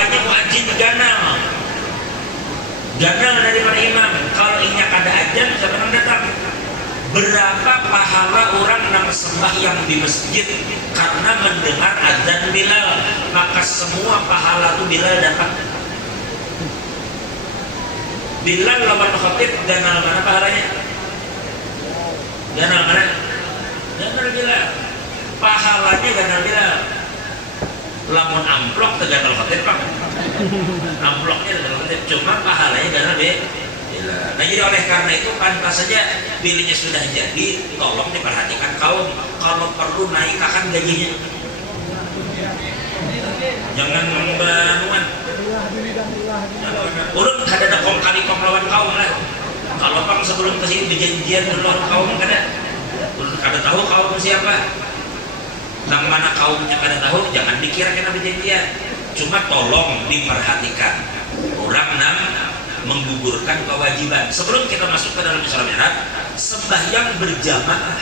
pahalanya muadzin ganal daripada imam. Kalau inyak ada ajan siapa yang datang? Berapa pahala orang yang sembahyang di masjid karena mendengar azan Bilal, maka semua pahala itu Bilal dapat. Bilal lawan khatib ganal mana pahalanya? Ganal mana? Ganal Bilal. Pahalanya ganal Bilal. Lamun amplok teganal khatib Pak. Amploknya teganal khatib, cuma pahalanya ganal Bilal. Nah jadi oleh karena itu pantas saja pilihnya sudah jadi, tolong diperhatikan kaum, kalau perlu naikkan gajinya. Jangan membanuan. Urun kada ada kong kali kong lawan kaum lah. Kalau pang sebelum kesini berjanjian lawan kaum kada. Urun kada tahu kaum siapa. Yang mana kaumnya kada tahu, jangan dikira kena berjanjian. Cuma tolong diperhatikan. Orang menggugurkan kewajiban. Sebelum kita masuk ke dalam Isra Mi'raj, sembahyang berjamaah.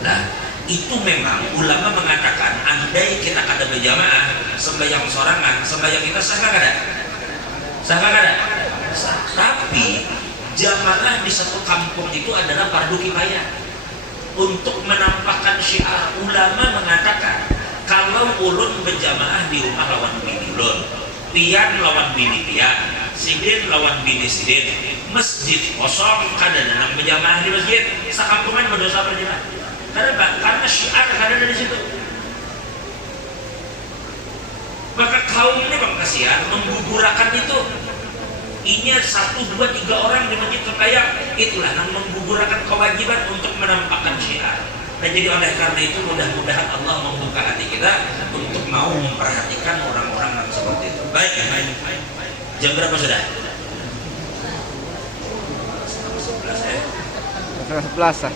Nah, itu memang ulama mengatakan andai kita kada berjamaah, sembahyang sorangan, sembahyang kita sah kada? Sah kada? Sah. Tapi jamaah di satu kampung itu adalah fardu kifayah. Untuk menampakkan syiar, ulama mengatakan kalau ulun berjamaah di rumah lawan bini ulun, pian lawan bini pian, sidin lawan bini sidin, masjid kosong kada nang berjamaah di masjid, sakampungan berdosa berjamaah. Kenapa? Karena syiar kada ada di situ. Maka kaum ini bang kasihan menggugurkan itu. Inya 1, 2, 3 orang di masjid terkaya, itulah yang menggugurkan kewajiban untuk menampakkan syiar. Nah jadi oleh karena itu mudah-mudahan Allah membuka hati kita untuk mau memperhatikan orang-orang yang seperti itu. Baik. Jam berapa sudah? 11 ya.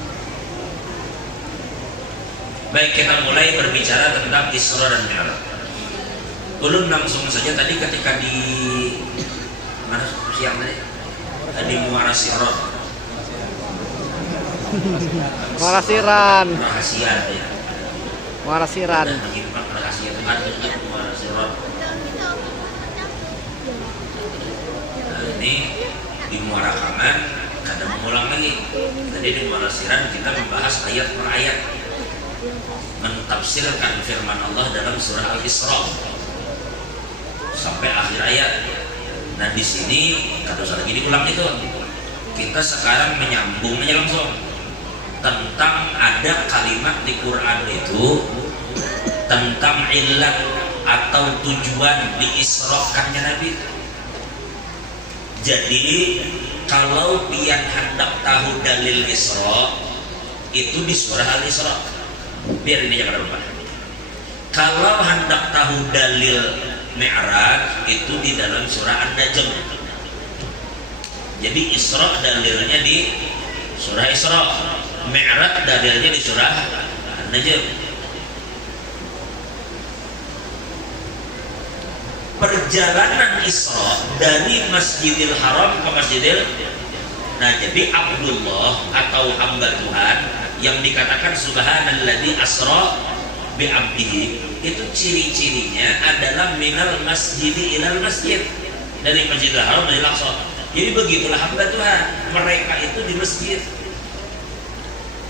Baik, kita mulai berbicara tentang Isra dan Mi'raj. Ulun langsung saja tadi ketika di mana siang tadi? Di Muara Siron. Muara Siran. Rahasia ya. Muara Siran. Menyimpan rahasia Tuhan dengan Muara Siron. Nah, ini di Muara Kaman kada mengulang lagi. Tadi di Muara Siran kita membahas ayat per ayat, mentafsirkan firman Allah dalam surah Al-Isra sampai akhir ayat. Nah di sini kada usah lagi diulang itu. Kita sekarang menyambungnya langsung tentang ada kalimat di Quran itu tentang ilat atau tujuan diisrokannya Nabi. Jadi kalau pian hendak tahu dalil Isra itu di surah Al-Isra. Biar ini jangan lupa. Kalau hendak tahu dalil Mi'raj itu di dalam surah An-Najm. Jadi Isra dalilnya di surah Isra, Mi'raj dalilnya di surah An-Najm. Perjalanan Isra dari Masjidil Haram ke Masjidil, nah jadi Abdullah atau hamba Tuhan yang dikatakan subhanalladzi asra bi abdihi, itu ciri-cirinya adalah minal masjidi ilal masjid, dari Masjidil Haram dari Al-Aqsa. Jadi begitulah hamba Tuhan, mereka itu di masjid.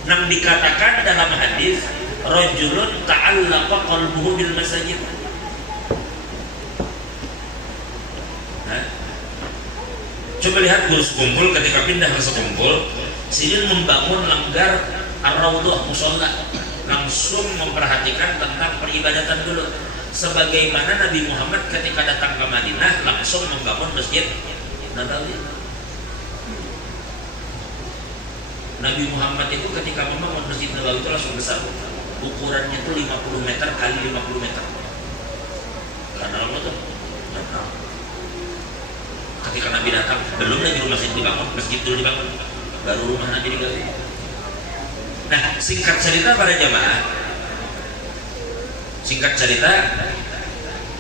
Yang dikatakan dalam hadis rajulun ta'allaqa qalbuhu bil masjid. Coba lihat guru sekumpul ketika pindah ke sekumpul, sini membangun langgar ar-raudhah musholla, langsung memperhatikan tentang peribadatan dulu. Sebagaimana Nabi Muhammad ketika datang ke Madinah langsung membangun masjid Nabawi. Nabi Muhammad itu ketika membangun masjid Nabawi itu langsung besar. Ukurannya itu 50 meter kali 50 meter. Karena Allah tuh ketika Nabi datang, belum lagi rumah masjid dulu dibangun, baru rumah Nabi digali. Nah, singkat cerita para jamaah,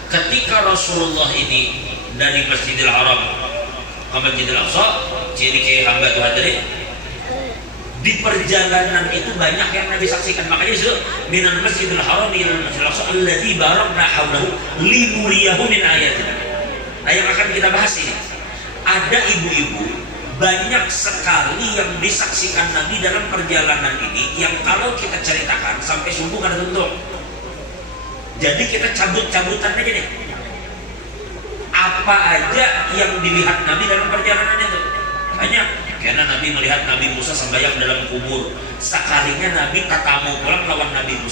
ketika Rasulullah ini dari Masjidil Haram ke Masjidil Aqsa, jadi kayak hamba Tuhan tadi, di perjalanan itu banyak yang Nabi saksikan. Makanya itu minal Masjidil Haram ila Masjidil Aqsa alladzi barakna haulahu linuriyahu min ayatina. Nah, yang akan kita bahas ini, ada ibu-ibu banyak sekali yang disaksikan Nabi dalam perjalanan ini, yang kalau kita ceritakan sampai subuh kada tuntung. Jadi kita cabut-cabutan aja deh. Apa aja yang dilihat Nabi dalam perjalanan itu? Banyak. Karena Nabi melihat Nabi Musa sembahyang dalam kubur. Sekalinya Nabi ketemu pulang lawan Nabi Musa.